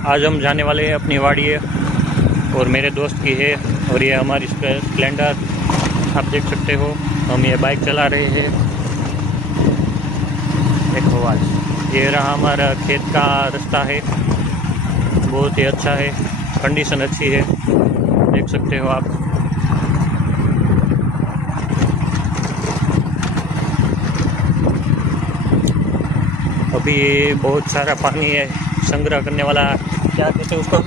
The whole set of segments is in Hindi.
आज हम जाने वाले हैं अपनी वाड़ी है और मेरे दोस्त की है और ये हमारी स्प्लेंडर आप देख सकते हो। हम ये बाइक चला रहे हैं। देखो आज ये रहा हमारा खेत का रास्ता है, बहुत ही अच्छा है, कंडीशन अच्छी है, देख सकते हो आप। अभी बहुत सारा पानी है, संग्रह करने वाला क्या कहते हैं उसको,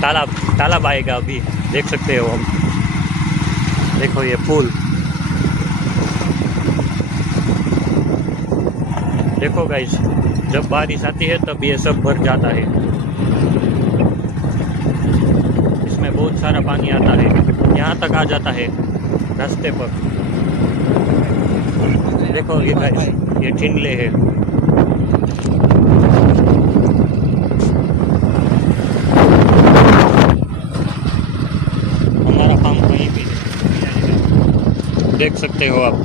तालाब तालाब आएगा अभी, देख सकते हो हम। देखो ये फूल, देखो गाइस, जब बारिश आती है तब ये सब भर जाता है। इसमें बहुत सारा पानी आता है, यहाँ तक आ जाता है रास्ते पर। देखो ये गाइस, ये ठिंडले है। हमारा फार्म कहीं भी देख सकते हो आप।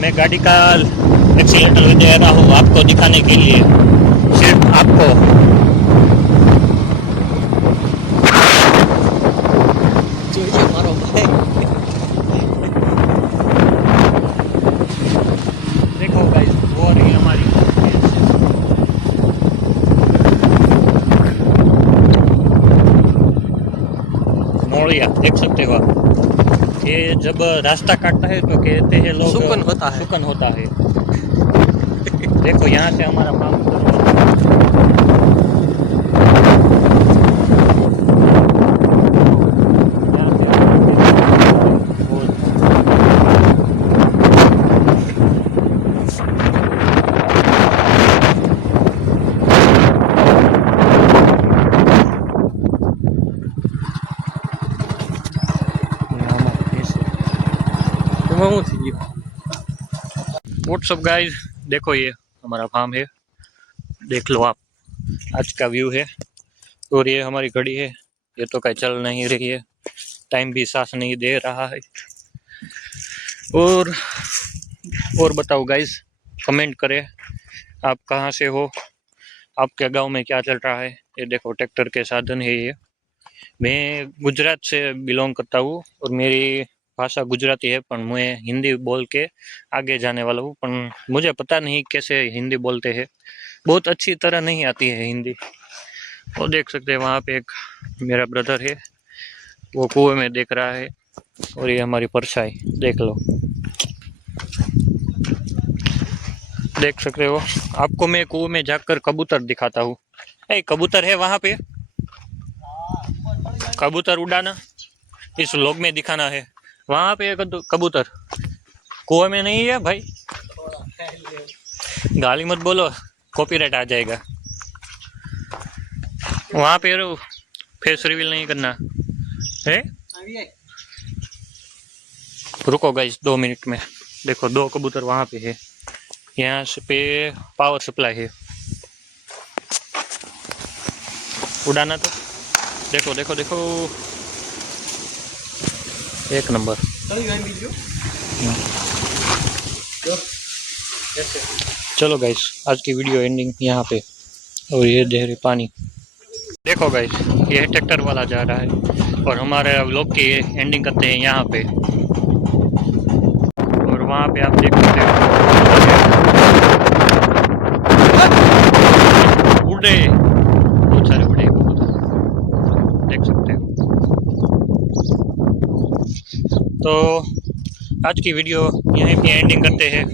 मैं गाड़ी का एक्सीलेटर दे रहा हूँ आपको दिखाने के लिए, सिर्फ आपको। देखो गाइस, वो रही हमारी मोड़िया, देख सकते हो आप। ये जब रास्ता काटता है तो कहते हैं लोग सुकन होता है। सुकन होता है। देखो यहाँ से हमारा फार्म व्हाट्सअप गाइस, देखो ये हमारा फार्म है, देख लो आप। आज का व्यू है और ये हमारी घड़ी है, ये तो कहीं चल नहीं रही है, टाइम भी साथ नहीं दे रहा है। और बताओ गाइस, कमेंट करें आप कहाँ से हो, आपके गांव में क्या चल रहा है। ये देखो ट्रैक्टर के साधन है ये। मैं गुजरात से बिलोंग करता हूँ और मेरी भाषा गुजराती है, पर मैं हिंदी बोल के आगे जाने वाला हूँ, पर मुझे पता नहीं कैसे हिंदी बोलते हैं, बहुत अच्छी तरह नहीं आती है हिंदी। वो देख सकते हैं वहाँ पे एक मेरा ब्रदर है, वो कुएं में देख रहा है, और ये हमारी परछाई देख लो, देख सकते हो। आपको मैं कुएं में जाकर कबूतर दिखाता हूँ। कबूतर है वहाँ पे, कबूतर उड़ाना इस व्लॉग में दिखाना है। वहाँ पे कबूतर कुएं में नहीं है भाई, गाली मत बोलो, कॉपीराइट आ जाएगा। वहाँ पे फेस रिवील नहीं करना है। रुको गाइस 2 मिनट में। देखो 2 कबूतर वहाँ पे है, यहाँ से पे पावर सप्लाई है, उड़ाना तो देखो देखो देखो, एक नंबर। चलो गाइस, आज की वीडियो एंडिंग यहाँ पे। और ये देहरी पानी, देखो गाइस, ये ट्रैक्टर वाला जा रहा है और हमारे व्लॉग की एंडिंग करते हैं यहाँ पे। और वहाँ पे आप देख सकते हो उड़े, बहुत सारे उड़े देख सकते हो। तो आज की वीडियो यहीं पे एंडिंग करते हैं।